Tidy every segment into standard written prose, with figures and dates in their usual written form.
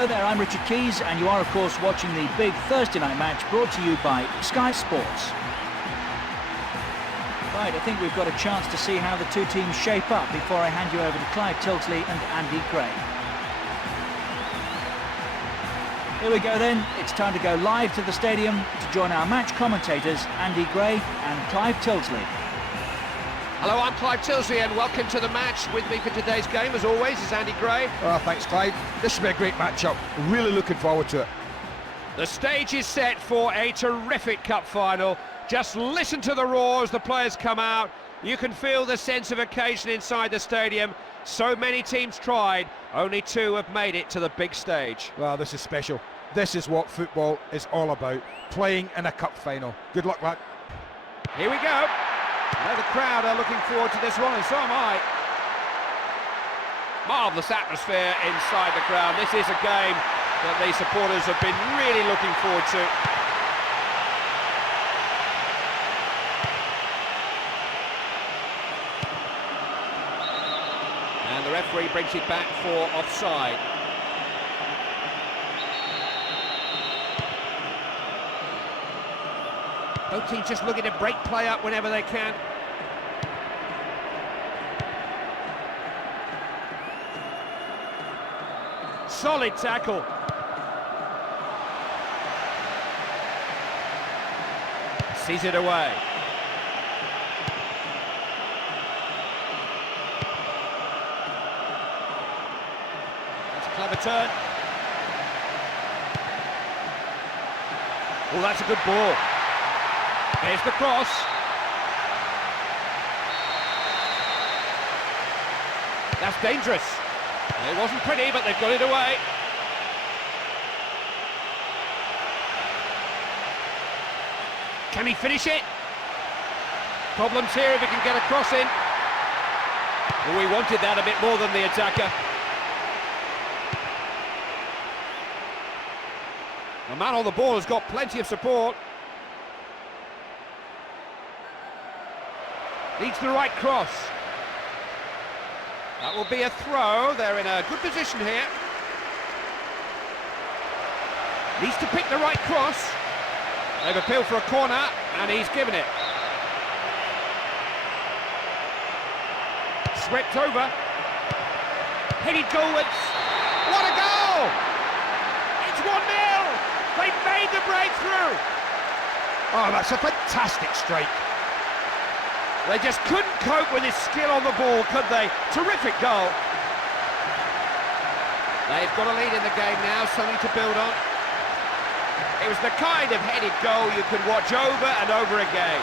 Hello there, I'm Richard Keys, and you are, of course, watching the big Thursday night match brought to you by Sky Sports. Right, I think we've got a chance to see how the two teams shape up before I hand you over to Clive Tilsley and Andy Gray. Here we go then, it's time to go live to the stadium to join our match commentators, Andy Gray and Clive Tilsley. Hello, I'm Clive Tilsley and welcome to the match. With me for today's game, as always, is Andy Gray. Oh, thanks, Clive. This should be a great matchup. Really looking forward to it. The stage is set for a terrific cup final. Just listen to the roar as the players come out. You can feel the sense of occasion inside the stadium. So many teams tried, only two have made it to the big stage. Well, this is special. This is what football is all about. Playing in a cup final. Good luck, lad. Here we go. Now the crowd are looking forward to this one, and so am I. Marvellous atmosphere inside the ground. This is a game that the supporters have been really looking forward to. And the referee brings it back for offside. Both teams just looking to break play up whenever they can. Solid tackle. Sees it away. That's a clever turn. Oh, that's a good ball. Here's the cross. That's dangerous. It wasn't pretty, but they've got it away. Can he finish it? Problems here if he can get a cross in. Well, we wanted that a bit more than the attacker. The man on the ball has got plenty of support. Needs the right cross. That will be a throw. They're in a good position here. Needs to pick the right cross. They've appealed for a corner, and he's given it. Swept over. Headed goalwards. What a goal! It's 1-0! They've made the breakthrough! Oh, that's a fantastic strike. They just couldn't cope with his skill on the ball, could they? Terrific goal. They've got a lead in the game now, something to build on. It was the kind of headed goal you could watch over and over again.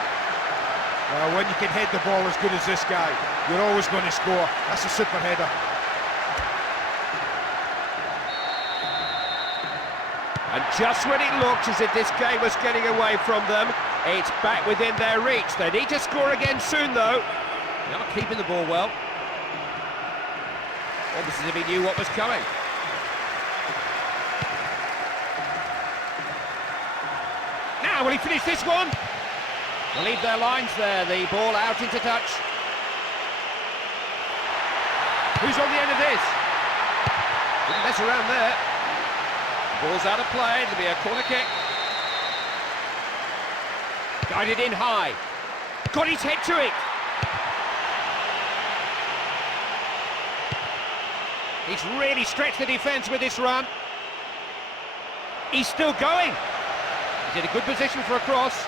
When you can head the ball as good as this guy, you're always going to score. That's a super header. And just when it looked as if this game was getting away from them, it's back within their reach. They need to score again soon, though. They're not keeping the ball well. Almost as if he knew what was coming. Now, will he finish this one? They'll leave their lines there. The ball out into touch. Who's on the end of this? Didn't mess around there. Ball's out of play. It'll be a corner kick. Guided in high. Got his head to it. He's really stretched the defence with this run. He's still going. He's in a good position for a cross.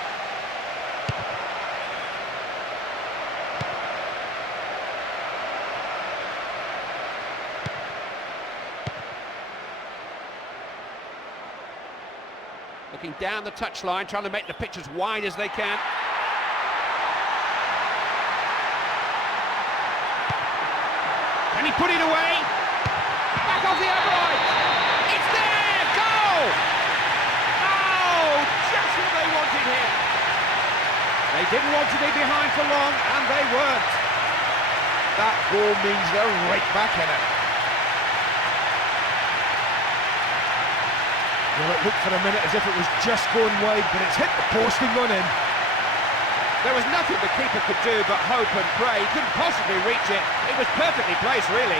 Looking down the touchline, trying to make the pitch as wide as they can. Can he put it away? Back off the upright! It's there! Goal! Oh, just what they wanted here. They didn't want to be behind for long, and they weren't. That goal means they're right back in it. Well, it looked for a minute as if it was just going wide, but it's hit the post and gone in. There was nothing the keeper could do but hope and pray. He couldn't possibly reach it. It was perfectly placed, really.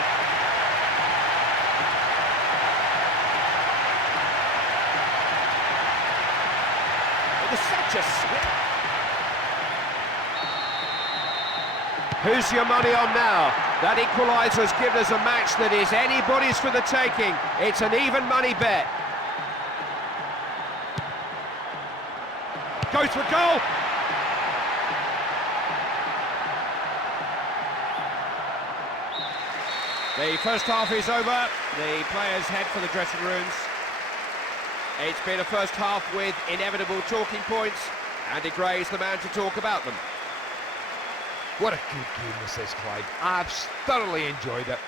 There's such a slip. Who's your money on now? That equaliser has given us a match that is anybody's for the taking. It's an even money bet. Goes for goal. The first half is over. The players head for the dressing rooms. It's been a first half with inevitable talking points. Andy Gray is the man to talk about them. What a good game this is, Clyde. I've thoroughly enjoyed it.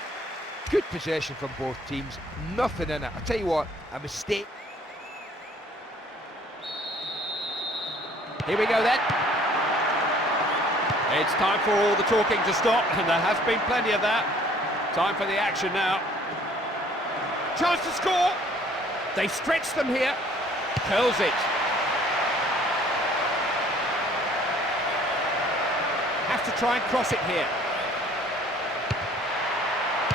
Good possession from both teams, nothing in it. I tell you what, a mistake. Here we go then. It's time for all the talking to stop, and there has been plenty of that. Time for the action now. Chance to score. They stretch them here. Curls it. Has to try and cross it here.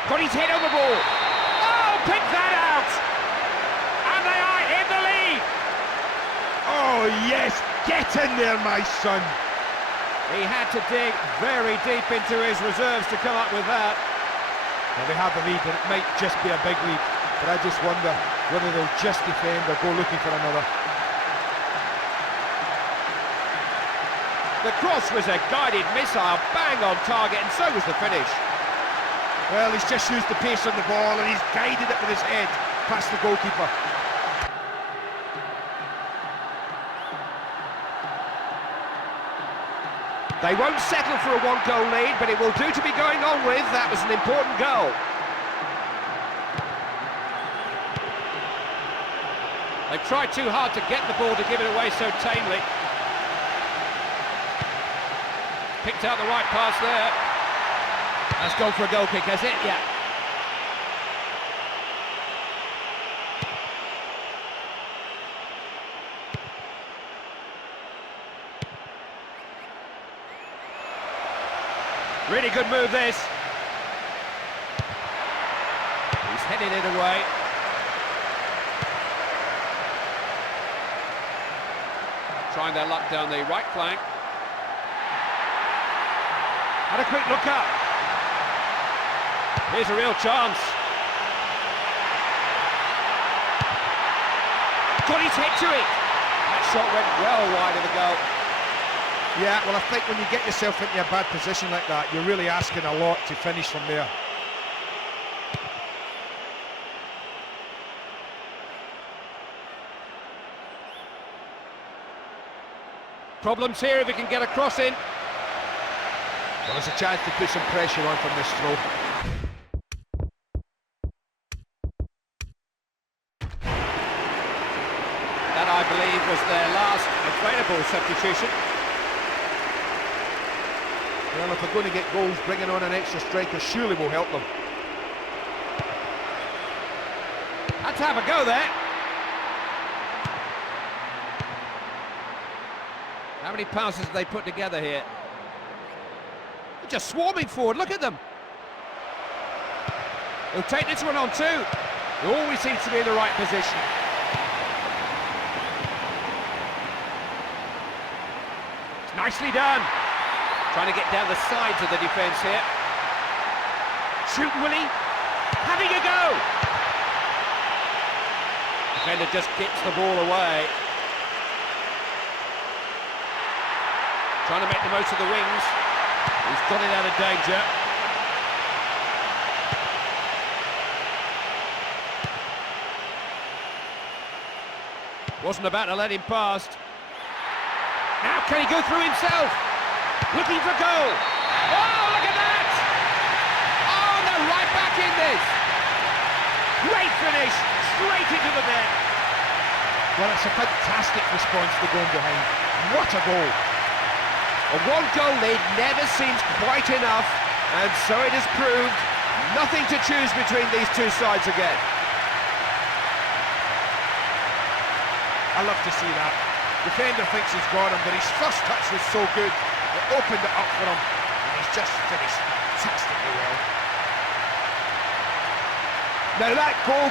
Got his head on the ball. Oh, pick that out! And they are in the lead! Oh yes, get in there, my son. He had to dig very deep into his reserves to come up with that. Well, they have the lead, and it might just be a big lead, but I just wonder whether they'll just defend or go looking for another. The cross was a guided missile, bang on target, and so was the finish. Well, he's just used the pace on the ball, and he's guided it with his head past the goalkeeper. They won't settle for a one-goal lead, but it will do to be going on with. That was an important goal. They've tried too hard to get the ball to give it away so tamely. Picked out the right pass there. That's gone for a goal kick, has it? Yeah. Really good move, this. He's heading it away. Trying their luck down the right flank. Had a quick look up. Here's a real chance. Got his head to it. That shot went well wide of the goal. Yeah, well, I think when you get yourself into a bad position like that, you're really asking a lot to finish from there. Problems here if he can get a cross in. Well, there's a chance to put some pressure on from this throw. That, I believe, was their last available substitution. Well, if they're going to get goals, bringing on an extra striker surely will help them. Had to have a go there. How many passes have they put together here? They're just swarming forward, look at them. He'll take this one on too. He always seems to be in the right position. It's nicely done. Trying to get down the sides of the defence here. Shooting, will he? Having a go! Defender just gets the ball away. Trying to make the most of the wings. He's got it out of danger. Wasn't about to let him past. Now can he go through himself? Looking for goal. Oh, look at that! Oh, they're right back in this. Great finish, straight into the net. Well, it's a fantastic response to going behind. What a goal! A one-goal lead never seems quite enough, and so it has proved. Nothing to choose between these two sides again. I love to see that. Defender thinks he's got him, but his first touch was so good. It opened it up for him, and he's just finished fantastically well. Now that goal...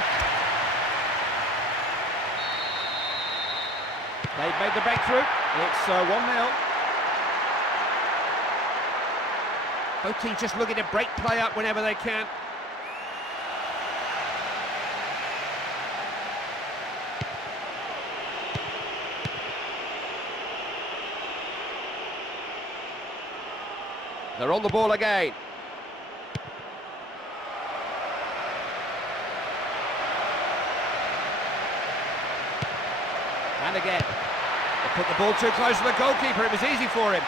They've made the breakthrough. It's 1-0. Both teams just looking to break play up whenever they can. They're on the ball again. And again. They put the ball too close to the goalkeeper. It was easy for him.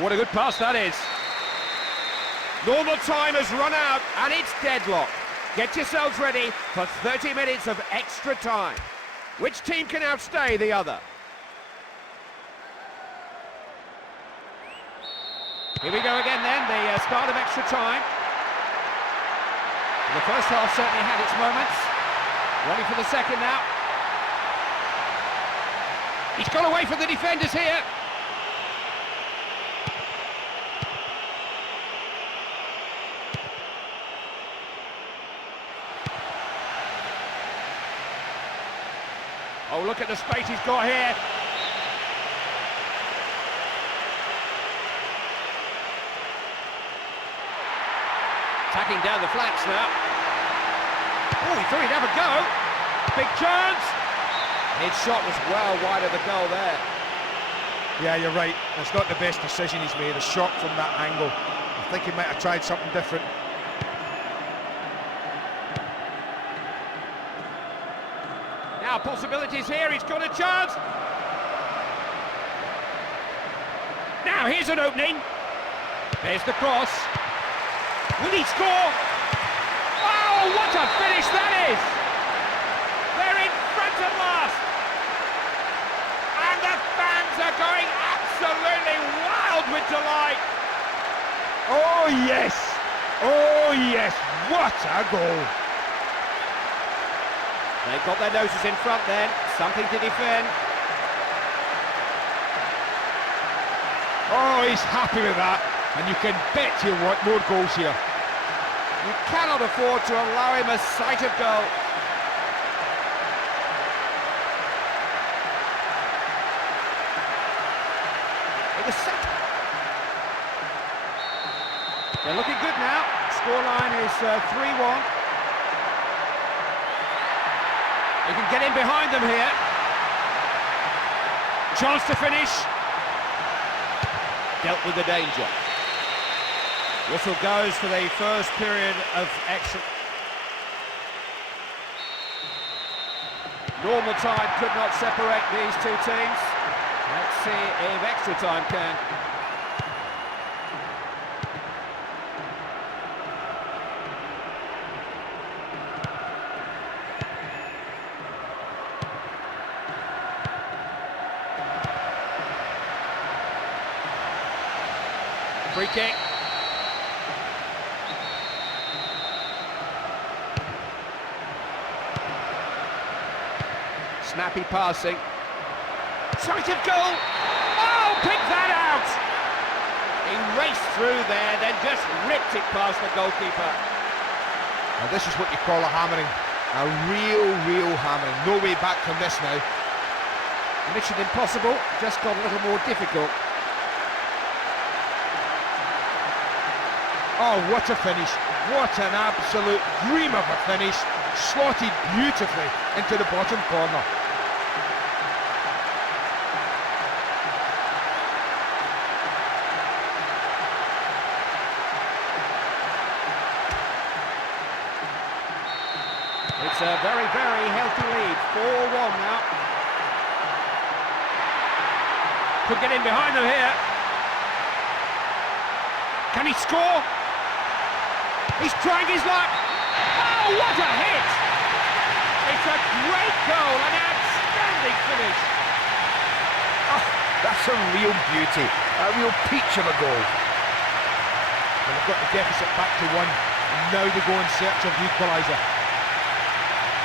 What a good pass that is. Normal time has run out and it's deadlock. Get yourselves ready for 30 minutes of extra time. Which team can outstay the other? Here we go again then, the start of extra time. The first half certainly had its moments. Ready for the second now. He's got away from the defenders here. Oh, look at the space he's got here. Attacking down the flanks now. Oh, he thought he'd have a go. Big chance. His shot was well wide of the goal there. Yeah, you're right. It's not the best decision he's made. A shot from that angle. I think he might have tried something different. Now possibilities here. He's got a chance. Now here's an opening. There's the cross. Will he score? Oh, what a finish that is! They're in front at last! And the fans are going absolutely wild with delight! Oh yes! Oh yes! What a goal! They've got their noses in front then, something to defend. Oh, he's happy with that, and you can bet he'll want more goals here. You cannot afford to allow him a sight of goal. It was set. They're looking good now. Scoreline is 3-1. He can get in behind them here. Chance to finish. Dealt with the danger. Whistle goes for the first period of extra. Normal time could not separate these two teams. Let's see if extra time can. Free kick. Snappy passing. Sight of goal! Oh, pick that out! He raced through there, then just ripped it past the goalkeeper. Now this is what you call a hammering. A real hammering. No way back from this now. Mission impossible, just got a little more difficult. Oh, what a finish. What an absolute dream of a finish. Slotted beautifully into the bottom corner. It's a very healthy lead. 4-1 now. Could get in behind them here. Can he score? He's trying his luck. Oh, what a hit! It's a great goal, an outstanding finish. Oh, that's a real beauty. A real peach of a goal. And they've got the deficit back to 1. And now they go in search of the equaliser.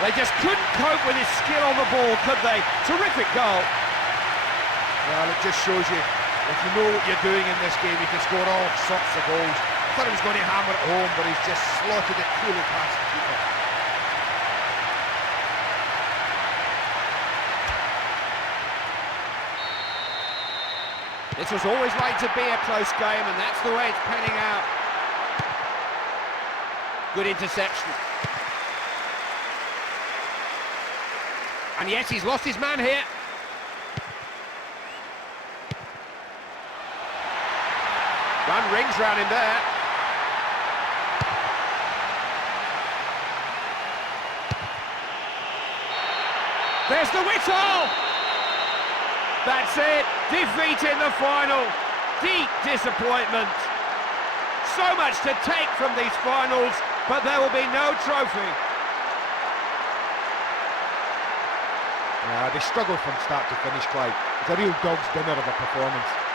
They just couldn't cope with his skill on the ball, could they? Terrific goal. Well, it just shows you, if you know what you're doing in this game, you can score all sorts of goals. I thought he was going to hammer it home, but he's just slotted it coolly past the keeper. This was always like to be a close game, and that's the way it's panning out. Good interception. And yes, he's lost his man here. One rings round him there. There's the whistle! That's it, defeat in the final. Deep disappointment. So much to take from these finals, but there will be no trophy. They struggled from start to finish, Clive. It's a real dog's dinner of a performance.